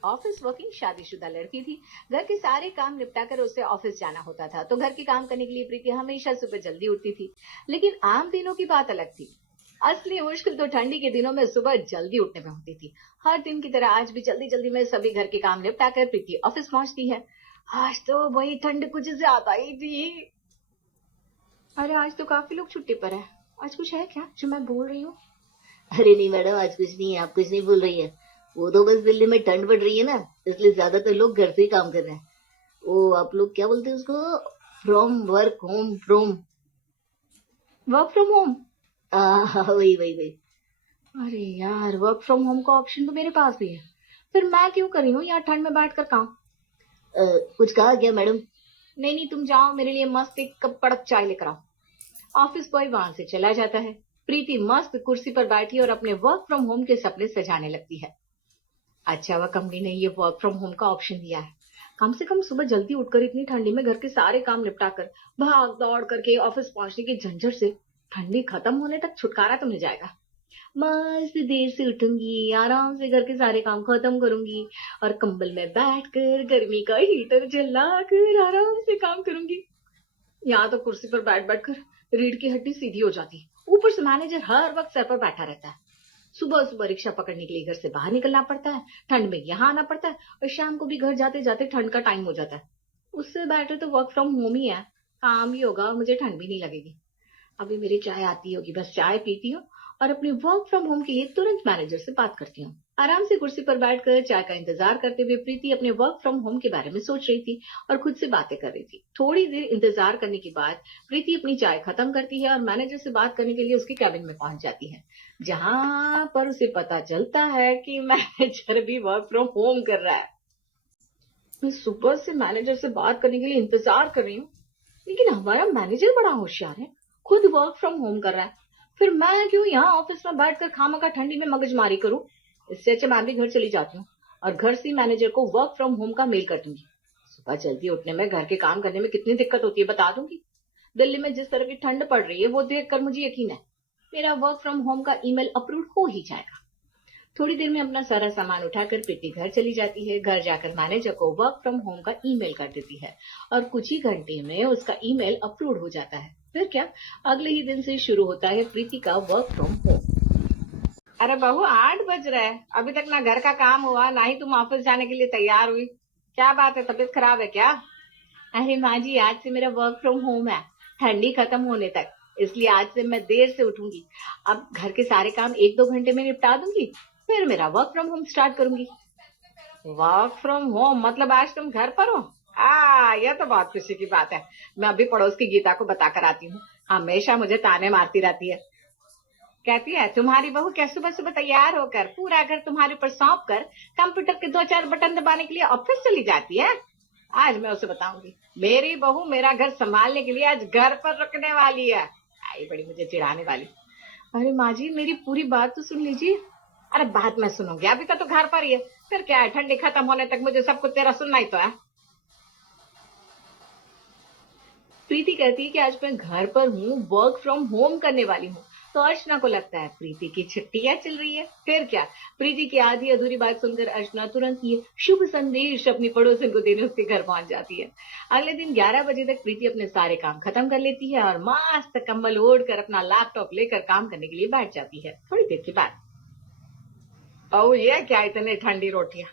एक office working शादीशुदा लड़की थी। घर के सारे काम निपटाकर उसे ऑफिस जाना होता था, तो घर के काम करने के लिए प्रीति हमेशा सुबह जल्दी उठती थी। लेकिन आम दिनों की बात अलग थी। असली मुश्किल तो ठंडी के दिनों में सुबह जल्दी उठने में होती थी। हर दिन की तरह आज भी जल्दी जल्दी में सभी घर के काम निपटाकर प्रीति ऑफिस पहुंचती है। आज तो वही ठंड कुछ ज्यादा ही थी। अरे आज तो काफी लोग छुट्टी पर है। आज कुछ है क्या जो मैं बोल रही हूँ? अरे नहीं मैडम, आज कुछ नहीं है। आप कुछ नहीं बोल रही है। वो तो बस दिल्ली में ठंड पड़ रही है ना, इसलिए ज्यादातर लोग घर से ही काम कर रहे हैं। वो आप लोग क्या बोलते हैं उसको, from work home from. Work from home? वही वही वही। अरे यार, वर्क फ्रॉम होम का ऑप्शन तो मेरे पास भी है, फिर मैं क्यों कर रही हूँ यहाँ ठंड में बैठकर काम? कुछ कहा क्या मैडम? नहीं नहीं, तुम जाओ, मेरे लिए मस्त एक कप कड़क चाय लेकर आओ। ऑफिस बॉय वहां से चला जाता है। प्रीति मस्त कुर्सी पर बैठी और अपने वर्क फ्रॉम होम के सपने सजाने लगती है। अच्छा वह कंपनी ने ये वर्क फ्रॉम होम का ऑप्शन दिया है। कम से कम सुबह जल्दी उठकर इतनी ठंडी में घर के सारे काम निपटाकर भाग दौड़ करके ऑफिस पहुंचने की झंझट से ठंडी खत्म होने तक छुटकारा तो मिल जाएगा। मस्त देर से उठूंगी, आराम से घर के सारे काम खत्म करूंगी और कंबल में बैठकर गर्मी का हीटर जलाकर आराम से काम करूंगी। यहाँ तो कुर्सी पर बैठ बैठकर रीढ़ की हड्डी सीधी हो जाती। ऊपर से मैनेजर हर वक्त सर पर बैठा रहता है। सुबह सुबह रिक्शा पकड़ने के लिए घर से बाहर निकलना पड़ता है, ठंड में यहाँ आना पड़ता है और शाम को भी घर जाते जाते ठंड का टाइम हो जाता है। उससे बेटर तो वर्क फ्रॉम होम ही है, काम भी होगा और मुझे ठंड भी नहीं लगेगी। अभी मेरी चाय आती होगी, बस चाय पीती हूँ और अपनी वर्क फ्रॉम होम के लिए तुरंत मैनेजर से बात करती हूँ। आराम से कुर्सी पर बैठकर चाय का इंतजार करते हुए प्रीति अपने वर्क फ्रॉम होम के बारे में सोच रही थी और खुद से बातें कर रही थी। थोड़ी देर इंतजार करने के बाद प्रीति अपनी चाय खत्म करती है और मैनेजर से बात करने के लिए उसके कैबिन में पहुंच जाती है, जहां पर उसे पता चलता है कि मैनेजर भी वर्क फ्रॉम होम कर रहा है। मैं सुबह से मैनेजर से बात करने के लिए इंतजार कर रही हूँ, लेकिन हमारा मैनेजर बड़ा होशियार है, खुद वर्क फ्रॉम होम कर रहा है। फिर मैं क्यों यहाँ ऑफिस में बैठकर खामखा ठंडी में मगजमारी करूं? इससे अच्छा मैं भी घर चली जाती हूँ और घर से मैनेजर को वर्क फ्रॉम होम का मेल कर दूंगी। सुबह जल्दी उठने में, घर के काम करने में कितनी दिक्कत होती है बता दूंगी। दिल्ली में जिस तरह की ठंड पड़ रही है वो देखकर मुझे यकीन है मेरा वर्क फ्रॉम होम का ईमेल अप्रूव हो ही जाएगा। थोड़ी देर में अपना सारा सामान उठाकर प्रीति घर चली जाती है। घर जाकर मैनेजर को वर्क फ्रॉम होम का ईमेल कर देती है और कुछ ही घंटे में उसका ईमेल अप्रूव हो जाता है। फिर क्या, अगले ही दिन से शुरू होता है प्रीति का वर्क फ्रॉम होम। अरे बहू, 8 बज रहे हैं, अभी तक ना घर का काम हुआ ना ही तुम ऑफिस जाने के लिए तैयार हुई। क्या बात है, तबीयत खराब है क्या? अरे माँ जी, आज से मेरा वर्क फ्रॉम होम है, ठंडी खत्म होने तक, इसलिए आज से मैं देर से उठूंगी। अब घर के सारे काम 1-2 घंटे में निपटा दूंगी, फिर मेरा वर्क फ्रॉम होम स्टार्ट करूंगी। वर्क फ्रॉम होम मतलब आज तुम घर पर हो? यह तो बहुत खुशी की बात है। मैं अभी पड़ोस की गीता को बताकर आती हूँ, हमेशा मुझे ताने मारती रहती है। कहती है तुम्हारी बहू क्या सुबह सुबह तैयार होकर पूरा घर तुम्हारे ऊपर सौंप कर कंप्यूटर के 2-4 बटन दबाने के लिए ऑफिस चली जाती है। आज मैं उसे बताऊंगी, मेरी बहू मेरा घर संभालने के लिए आज घर पर रुकने वाली है। आई बड़ी मुझे चिढ़ाने वाली। अरे माँ जी, मेरी पूरी बात तो सुन लीजिए। अरे बात मैं सुनूंगी, अभी तो घर पर ही है, फिर क्या है, ठंडी खत्म होने तक मुझे सब कुछ तेरा सुनना ही तो है। प्रीति कहती है कि आज मैं घर पर हूँ, वर्क फ्रॉम होम करने वाली हूँ। तो अर्चना को लगता है प्रीति की छुट्टियां चल रही है। फिर क्या, प्रीति की आधी अधूरी बात सुनकर अर्चना तुरंत ये शुभ संदेश अपनी पड़ोसन को देने उसके घर पहुंच जाती है। अगले दिन 11 बजे तक प्रीति अपने सारे काम खत्म कर लेती है और मस्त कंबल ओढ़कर अपना लैपटॉप लेकर काम करने के लिए बैठ जाती है। थोड़ी देर के बाद, ओ ये क्या इतनी ठंडी रोटियां?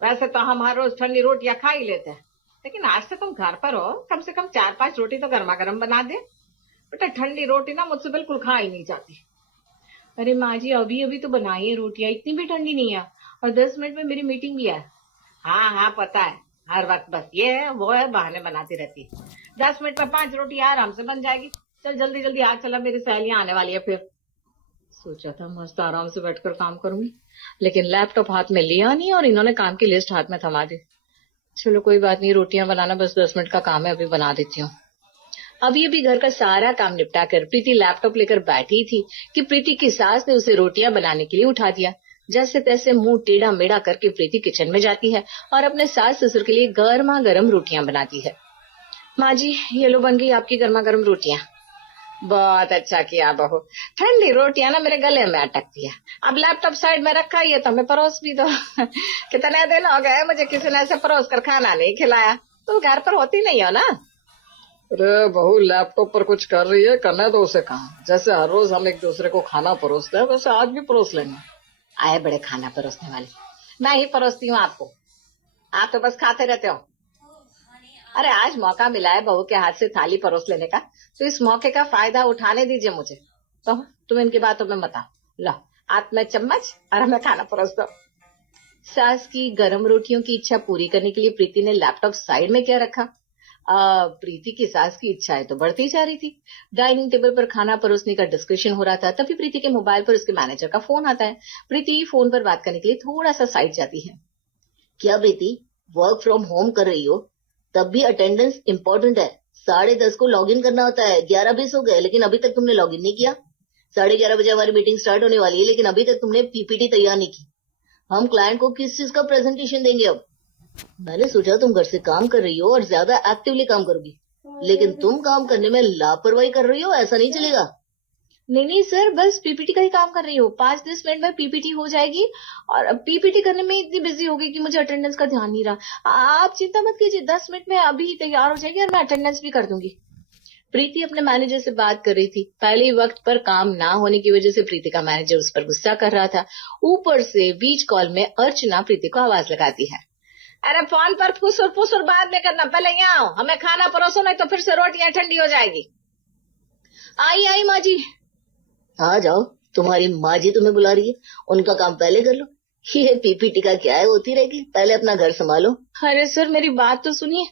वैसे तो हम हर रोज ठंडी रोटियां खा ही लेते हैं, लेकिन आज से तुम घर पर हो, कम से कम 4-5 रोटी तो गर्मा गर्म बना दे। बेटा ठंडी रोटी ना मुझसे बिल्कुल खा ही नहीं जाती। अरे माँ जी, अभी अभी तो बनाई है रोटियां, इतनी भी ठंडी नहीं है और 10 मिनट में मेरी मीटिंग भी है। हाँ पता है, हर वक्त बस ये है वो है बहाने बनाती रहती है। 10 मिनट में 5 रोटी आराम से बन जाएगी। चल जल्दी जल्दी आज, चला मेरी सहेलियां आने वाली है। फिर सोचा था मस्त आराम से बैठकर काम करूंगी, लेकिन लैपटॉप हाथ में लिया नहीं और इन्होंने काम की लिस्ट हाथ में थमा दी। चलो कोई बात नहीं, रोटियां बनाना बस 10 मिनट का काम है, अभी बना देती हूँ। अभी घर का सारा काम निपटा कर प्रीति लैपटॉप लेकर बैठी थी कि प्रीति की सास ने उसे रोटियां बनाने के लिए उठा दिया। जैसे तैसे मुंह टेढ़ा मेढ़ा करके प्रीति किचन में जाती है और अपने सास ससुर के लिए गर्मा गर्म रोटियां बनाती है। माँ जी, ये लो बन गई आपकी गर्मा गर्म रोटियां। बहुत अच्छा किया बहू। ठंडी रोटियां ना मेरे गले में अटकती है। अब लैपटॉप साइड में रखा ही है तो हमें परोस भी दो। कितने दिन हो गए मुझे किसी ने ऐसे परोस कर खाना नहीं खिलाया। तुम घर पर होती नहीं हो ना? अरे बहू, लैपटॉप पर कुछ कर रही है, करने दो उसे काम। जैसे हर रोज हम एक दूसरे को खाना परोसते हैं वैसे आज भी परोस लेंगे। आए बड़े खाना परोसने वाले। मैं ही परोसती हूँ आपको, आप तो बस खाते रहते हो। अरे आज मौका मिला है बहू के हाथ से थाली परोस लेने का, तो इस मौके का फायदा उठाने दीजिए मुझे। तो तुम इनकी बातों में मत आओ। लो, हाथ में चम्मच और हमें खाना परोस दो। सास की गरम रोटियों की इच्छा पूरी करने के लिए प्रीति ने लैपटॉप साइड में क्या रखा। प्रीति की सास की इच्छाएं तो बढ़ती जा रही थी। डाइनिंग टेबल पर खाना परोसने का डिस्कशन हो रहा था, तभी प्रीति के मोबाइल पर उसके मैनेजर का फोन आता है। प्रीति फोन पर बात करने के लिए थोड़ा सा साइड जाती है। क्या प्रीति, वर्क फ्रॉम होम कर रही हो? तब भी अटेंडेंस इम्पोर्टेंट है। 10:30 को लॉग इन करना होता है। 11:20 हो गए लेकिन अभी तक तुमने लॉग इन नहीं किया। 11:30 बजे हमारी मीटिंग स्टार्ट होने वाली है लेकिन अभी तक तुमने पीपीटी तैयार नहीं की। हम क्लाइंट को किस चीज का प्रेजेंटेशन देंगे अब? मैंने सोचा तुम घर से काम कर रही हो और ज्यादा एक्टिवली काम करोगी, लेकिन तुम काम करने में लापरवाही कर रही हो। ऐसा नहीं चलेगा। नहीं नहीं सर, बस पीपीटी का ही काम कर रही हूँ। 5-10 मिनट में पीपीटी हो जाएगी और पीपीटी करने में इतनी बिजी हो गई कि मुझे अटेंडेंस का ध्यान नहीं रहा। आप चिंता मत कीजिए, 10 मिनट में अभी तैयार हो जाएगी और मैं अटेंडेंस भी कर दूंगी। प्रीति अपने मैनेजर से बात कर रही थी। पहले ही वक्त पर काम ना होने की वजह से प्रीति का मैनेजर उस पर गुस्सा कर रहा था। ऊपर से बीच कॉल में अर्चना प्रीति को आवाज लगाती है। अरे फोन पर फुसुर बाद में करना, पहले यहाँ आओ, हमें खाना परोसो, नहीं तो फिर से रोटियां ठंडी हो जाएगी। आई आई माँ जी। आ जाओ, तुम्हारी माँ जी तुम्हें बुला रही है। उनका काम पहले कर लो। ये पीपीटी का क्या है, होती रहेगी। पहले अपना घर संभालो। अरे सर मेरी बात तो सुनिए।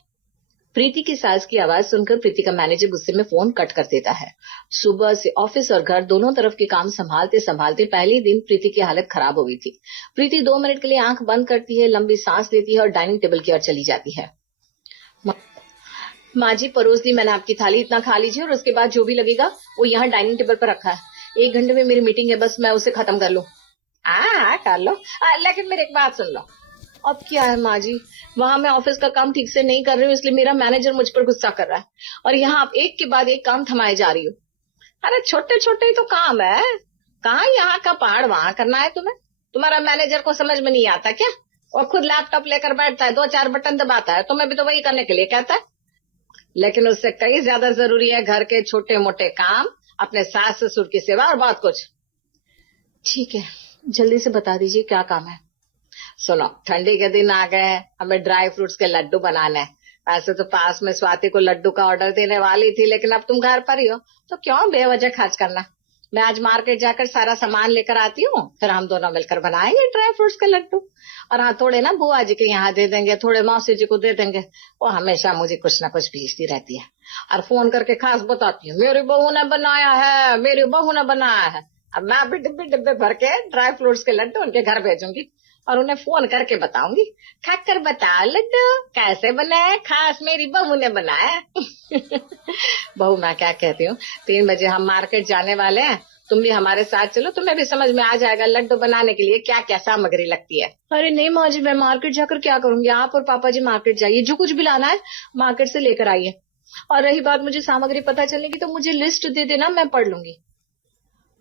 प्रीति की सास की आवाज सुनकर प्रीति का मैनेजर गुस्से में फोन कट कर देता है। सुबह से ऑफिस और घर दोनों तरफ के काम संभालते संभालते पहले दिन प्रीति की हालत खराब हो गई थी। प्रीति 2 मिनट के लिए आंख बंद करती है, लंबी सांस लेती है और डाइनिंग टेबल की ओर चली जाती है। माँ जी परोस दी मैंने आपकी थाली, इतना खा लीजिए और उसके बाद जो भी लगेगा वो यहाँ डाइनिंग टेबल पर रखा है। 1 घंटे में मेरी मीटिंग है, बस मैं उसे खत्म कर लूं। कर लो, लेकिन मेरी एक बात सुन लो। अब क्या है माँ जी, वहां मैं ऑफिस का काम ठीक से नहीं कर रही हूँ, इसलिए मेरा मैनेजर मुझ पर गुस्सा कर रहा है और यहाँ आप एक के बाद एक काम थमाए जा रही हो। अरे छोटे छोटे ही तो काम है, कहाँ यहाँ का पहाड़ वहां करना है तुम्हें? तुम्हारा मैनेजर को समझ में नहीं आता क्या? और खुद लैपटॉप लेकर बैठता है, 2-4 बटन दबाता है, तुम्हें भी तो वही करने के लिए कहता है। लेकिन उससे कई ज्यादा जरूरी है घर के छोटे मोटे काम, अपने सास ससुर की सेवा और बहुत कुछ। ठीक है, जल्दी से बता दीजिए क्या काम है। सुनो, ठंडी के दिन आ गए हैं, हमें ड्राई फ्रूट्स के लड्डू बनाने हैं। वैसे तो पास में स्वाति को लड्डू का ऑर्डर देने वाली थी, लेकिन अब तुम घर पर ही हो तो क्यों बेवजह खर्च करना। मैं आज मार्केट जाकर सारा सामान लेकर आती हूँ, फिर हम दोनों मिलकर बनाएंगे ड्राई फ्रूट्स के लड्डू। और हाँ, थोड़े ना बुआ जी के यहाँ दे देंगे, थोड़े मौसी जी को दे देंगे। वो हमेशा मुझे कुछ ना कुछ भेजती रहती है और फोन करके खास बताती है, मेरी बहू ने बनाया है, मेरी बहू ने बनाया है। अब मैं भी डिब्बे डिब्बे भर के ड्राई फ्रूट्स के लड्डू उनके घर भेजूंगी और उन्हें फोन करके बताऊंगी, खाकर बता लड्डू कैसे बनाए, खास मेरी बहू ने बनाया। बहू मैं क्या कहती हूँ, 3 बजे हम मार्केट जाने वाले हैं, तुम भी हमारे साथ चलो, तुम्हें भी समझ में आ जाएगा लड्डू बनाने के लिए क्या क्या सामग्री लगती है। अरे नहीं माँ जी, मैं मार्केट जाकर क्या करूंगी, आप और पापा जी मार्केट जाइए, जो कुछ भी लाना है मार्केट से लेकर आइए। और रही बात मुझे सामग्री पता चलने की, तो मुझे लिस्ट दे देना, मैं पढ़ लूंगी।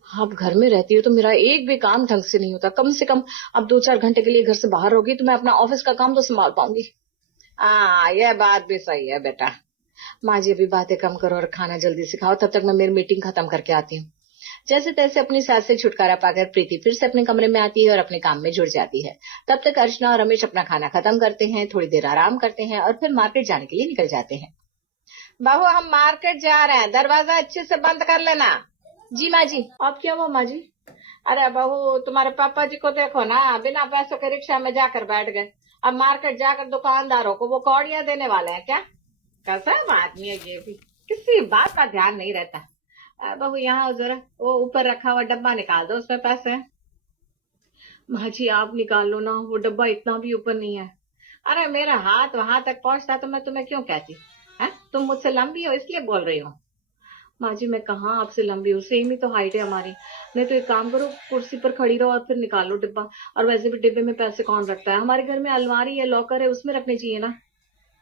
आप घर में रहती हो तो मेरा एक भी काम ढंग से नहीं होता। कम से कम अब 2-4 घंटे के लिए घर से बाहर होगी तो मैं अपना ऑफिस का काम तो संभाल पाऊंगी। यह बात भी सही है बेटा। माँ जी अभी बातें कम करो और खाना जल्दी से खाओ, तब तक मैं मेरी मीटिंग खत्म करके आती हूँ। जैसे तैसे अपनी सास से छुटकारा पाकर प्रीति फिर से अपने कमरे में आती है और अपने काम में जुड़ जाती है। तब तक अर्चना और रमेश अपना खाना खत्म करते हैं, थोड़ी देर आराम करते हैं और फिर मार्केट जाने के लिए निकल जाते हैं। बहू हम मार्केट जा रहे हैं, दरवाजा अच्छे से बंद कर लेना। जी माँ जी। अब क्या हुआ माँ जी? अरे बहू तुम्हारे पापा जी को देखो ना, बिना पैसों के रिक्शा में जाकर बैठ गए। अब मार्केट जाकर दुकानदारों को वो कौड़ियां देने वाले हैं क्या? कसम आदमी है ये भी, किसी बात का ध्यान नहीं रहता। बहू यहाँ जरा वो ऊपर रखा हुआ डब्बा निकाल दो, उसमें पैसे हैं। माँ जी आप निकाल लो ना, वो डब्बा इतना भी ऊपर नहीं है। अरे मेरा हाथ वहां तक पहुंचता तो मैं तुम्हें क्यों कहती है? तुम मुझसे लंबी हो इसलिए बोल रही हो। माँ जी मैं कहाँ आपसे लंबी हूँ, सेम ही तो हाइट है हमारी। नहीं तो एक काम करो, कुर्सी पर खड़ी रहो और फिर निकालो डिब्बा। और वैसे भी डिब्बे में पैसे कौन रखता है, हमारे घर में अलमारी है, लॉकर है, उसमें रखने चाहिए ना।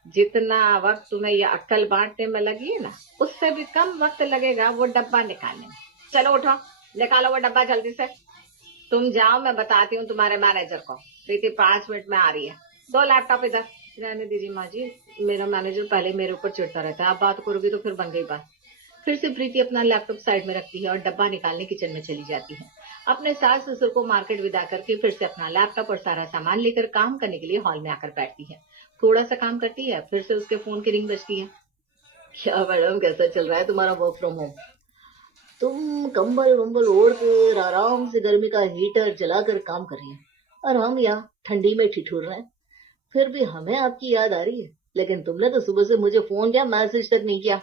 जितना वक्त तुम्हें ये अक्कल बांटने में लगी है ना, उससे भी कम वक्त लगेगा वो डब्बा निकालने में। चलो उठो, निकालो वो डब्बा जल्दी से। तुम जाओ, मैं बताती हूँ तुम्हारे मैनेजर को। प्रीति 5 मिनट में आ रही है। दो लैपटॉप इधर। रहने दीजिए माँ जी, मेरा मैनेजर पहले मेरे ऊपर चिढ़ता रहता है, आप बात करोगी तो फिर बन गई बात। फिर से प्रीति अपना लैपटॉप साइड में रखती है और डब्बा निकालने किचन में चली जाती है। अपने सास ससुर को मार्केट विदा करके फिर से अपना लैपटॉप और सारा सामान लेकर काम करने के लिए हॉल में आकर बैठती है। थोड़ा सा काम करती है, फिर से उसके फोन की रिंग बजती है। क्या मैडम, कैसा चल रहा है तुम्हारा वर्क फ्रॉम होम? तुम कंबल वंबल ओढ़ कर आराम से गर्मी का हीटर जलाकर काम कर रही हैं और हम यहाँ ठंडी में ठिठुर रहे हैं। फिर भी हमें आपकी याद आ रही है, लेकिन तुमने तो सुबह से मुझे फोन किया, मैसेज तक नहीं किया।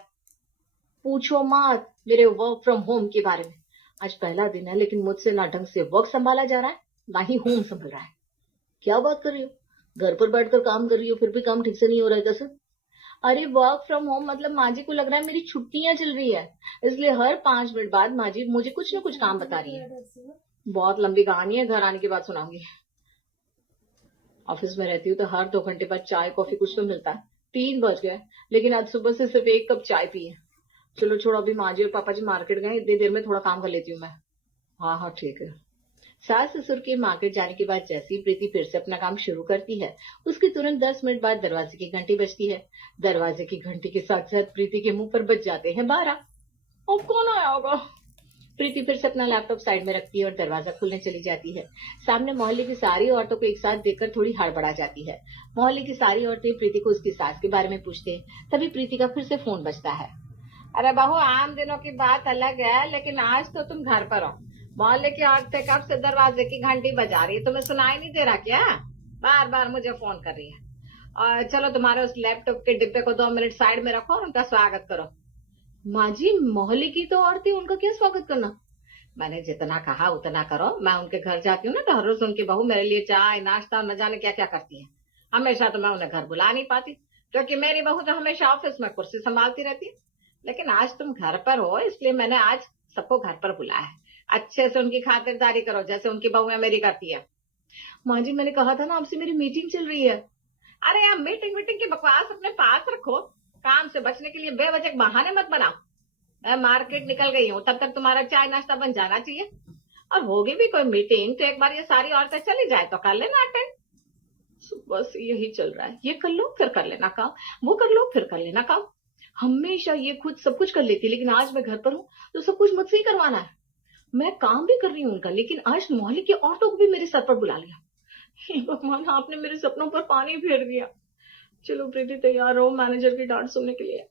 पूछो मत मेरे वर्क फ्रॉम होम के बारे में। आज पहला दिन है, लेकिन मुझसे ना ढंग से वर्क संभाला जा रहा है, ना ही होम संभल रहा है। क्या बात कर रही हो? घर पर बैठकर काम कर रही हो, फिर भी काम ठीक से नहीं हो रहा है कैसे? अरे वर्क फ्रॉम होम मतलब माँ जी को लग रहा है मेरी छुट्टियां चल रही है, इसलिए हर 5 मिनट बाद माँ जी मुझे कुछ न कुछ काम बता रही है। बहुत लंबी कहानी है, घर आने के बाद सुनाऊंगी। ऑफिस में रहती हूँ तो हर 2 घंटे बाद चाय कॉफी कुछ तो मिलता है। 3 बज गए, लेकिन आज सुबह से सिर्फ 1 कप चाय पी है। चलो छोड़ो, अभी माँ जी और पापा जी मार्केट गए, इतनी देर में थोड़ा काम कर लेती हूँ मैं। हाँ हाँ ठीक है। सास ससुर के मार्केट जाने के बाद जैसी प्रीति फिर से अपना काम शुरू करती है, उसके तुरंत 10 मिनट बाद दरवाजे की घंटी बजती है। दरवाजे की घंटी के साथ साथ प्रीति के मुंह पर बज जाते हैं 12। अब कौन आया होगा? प्रीति फिर से अपना लैपटॉप साइड में रखती है और दरवाजा खोलने चली जाती है। सामने मोहल्ले की सारी औरतों को एक साथ देखकर थोड़ी हड़बड़ा जाती है। मोहल्ले की सारी औरतें प्रीति को उसकी सास के बारे में पूछते हैं। तभी प्रीति का फिर से फोन बजता है। अरे बहू, आम दिनों की बात अलग है, लेकिन आज तो तुम घर पर हो। मोहल्ले की औरतें कब से दरवाजे की घंटी बजा रही है, तुम्हें सुनाई नहीं दे रहा क्या? बार बार मुझे फोन कर रही है। और चलो, तुम्हारे उस लैपटॉप के डिब्बे को 2 मिनट साइड में रखो और उनका स्वागत करो। माँ जी, मोहल्ले की तो औरतें, उनका क्या स्वागत करना? मैंने जितना कहा उतना करो। मैं उनके घर जाती हूँ ना, तो हर रोज उनकी बहू मेरे लिए चाय नाश्ता न जाने क्या क्या करती है। हमेशा तो मैं उन्हें घर बुला नहीं पाती, क्योंकि मेरी बहू तो हमेशा ऑफिस में कुर्सी संभालती रहती है। लेकिन आज तुम घर पर हो, इसलिए मैंने आज सबको घर पर बुलाया है। अच्छे से उनकी खातिरदारी करो, जैसे उनकी बहुएं मेरी करती है। माँ जी, मैंने कहा था ना आपसे, मेरी मीटिंग चल रही है। अरे यार, मीटिंग मीटिंग की बकवास अपने पास रखो। काम से बचने के लिए बेवजह बहाने मत बनाओ। मैं मार्केट निकल गई हूँ, तब तक तुम्हारा चाय नाश्ता बन जाना चाहिए। और होगी भी कोई मीटिंग तो एक बार ये सारी औरतें चली जाए तो कर लेना अटेंड। बस यही चल रहा है, ये कर लो फिर कर लेना काम, वो कर लो फिर कर लेना काम। हमेशा ये खुद सब कुछ कर लेती है, लेकिन आज मैं घर पर हूँ तो सब कुछ मुझसे ही करवाना है। मैं काम भी कर रही हूँ उनका, लेकिन आज मोहल्ले की औरतों को भी मेरे सर पर बुला लिया। हे भगवान, आपने मेरे सपनों पर पानी फेर दिया। चलो प्रीति, तैयार रहो मैनेजर की डांट सुनने के लिए।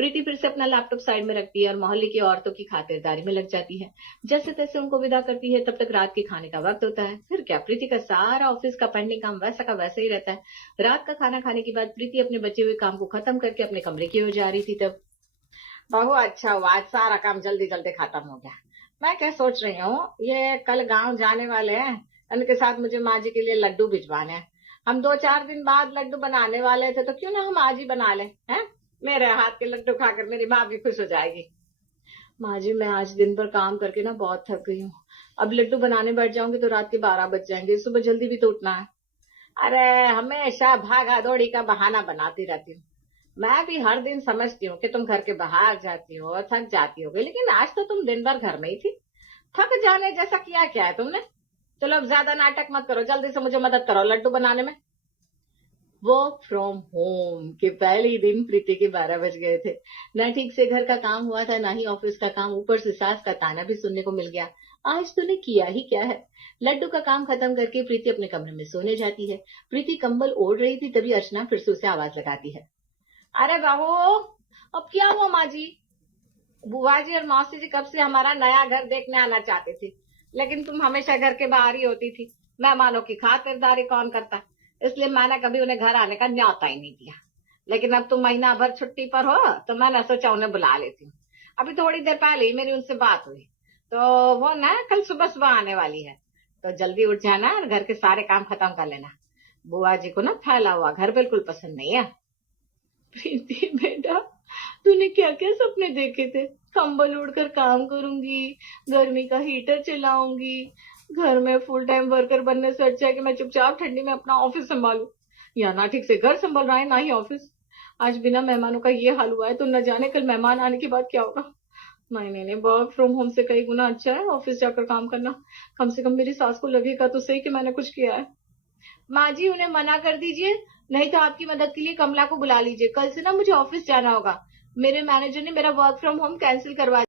प्रीति फिर से अपना लैपटॉप साइड में रखती है और मोहल्ले की औरतों की खातिरदारी में लग जाती है। जैसे तैसे उनको विदा करती है। तब तक रात के खाने का वक्त होता है। फिर क्या, प्रीति का सारा ऑफिस का पेंडिंग काम वैसा का वैसा ही रहता है। रात का खाना खाने के बाद प्रीति अपने बचे हुए काम को खत्म करके अपने कमरे की ओर जा रही थी, तब बहू, अच्छा हुआ आज सारा काम जल्दी जल्दी खत्म हो गया। मैं क्या सोच रही हूँ, ये कल गांव जाने वाले हैं, उनके साथ मुझे माँ जी के लिए लड्डू भिजवाने हैं। हम 2-4 दिन बाद लड्डू बनाने वाले थे, तो क्यों ना हम आज ही बना ले हैं? मेरे हाथ के लड्डू खाकर मेरी माँ भी खुश हो जाएगी। माँ जी, मैं आज दिन भर काम करके ना बहुत थक गई हूँ। अब लड्डू बनाने बैठ जाऊंगी तो रात के 12 बज जाएंगे, सुबह जल्दी भी तो उठना है। अरे, हमेशा भागा दौड़ी का बहाना बनाती रहती हूँ। मैं भी हर दिन समझती हूँ कि तुम घर के बाहर जाती हो, थक जाती होगी, लेकिन आज तो तुम दिन भर घर में ही थी। थक जाने जैसा किया क्या है तुमने? चलो अब ज्यादा नाटक मत करो, जल्दी से मुझे मदद करो लड्डू बनाने में। वर्क फ्रॉम होम के पहले ही दिन प्रीति के 12 बज गए थे। न ठीक से घर का काम हुआ था, न ही ऑफिस का काम, ऊपर से सास का ताना भी सुनने को मिल गया। आज तूने किया ही क्या है? लड्डू का काम खत्म करके प्रीति अपने कमरे में सोने जाती है। प्रीति कंबल ओढ़ रही थी, तभी अर्चना फिर से उसे आवाज लगाती है। अरे बहू, अब क्या हुआ माँ जी? बुआ जी और मौसी जी कब से हमारा नया घर देखने आना चाहते थे, लेकिन तुम हमेशा घर के बाहर ही होती थी। मेहमानों की खातिरदारी कौन करता, इसलिए मैंने कभी उन्हें घर आने का न्योता ही नहीं दिया। लेकिन अब तुम महीना भर छुट्टी पर हो, तो मैंने सोचा उन्हें बुला लेती हूँ। अभी थोड़ी देर पहले ही मेरी उनसे बात हुई, तो वो ना कल सुबह सुबह आने वाली है। तो जल्दी उठ जाना और घर के सारे काम खत्म कर लेना। बुआ जी को ना फैला हुआ घर बिल्कुल पसंद नहीं है। प्रीति बेटा, तूने क्या क्या सपने देखे थे? कंबल ओढ़कर काम करूंगी, गर्मी का हीटर चलाऊंगी, घर में फुल टाइम वर्कर बनने से अच्छा है कि मैं चुपचाप ठंडी में अपना ऑफिस संभालू। या ना ठीक से घर संभाल रहा है, ना ही ऑफिस। आज बिना मेहमानों का ये हाल हुआ है तो न जाने कल मेहमान आने के बाद क्या होगा। नहीं नहीं नहीं, वर्क फ्रॉम होम से कई गुना अच्छा है ऑफिस जाकर काम करना। कम से कम मेरी सास को लगेगा तो सही कि मैंने कुछ किया है। माँ जी, उन्हें मना कर दीजिए, नहीं तो आपकी मदद के लिए कमला को बुला लीजिए। कल से ना मुझे ऑफिस जाना होगा। मेरे मैनेजर ने मेरा वर्क फ्रॉम होम कैंसिल करवा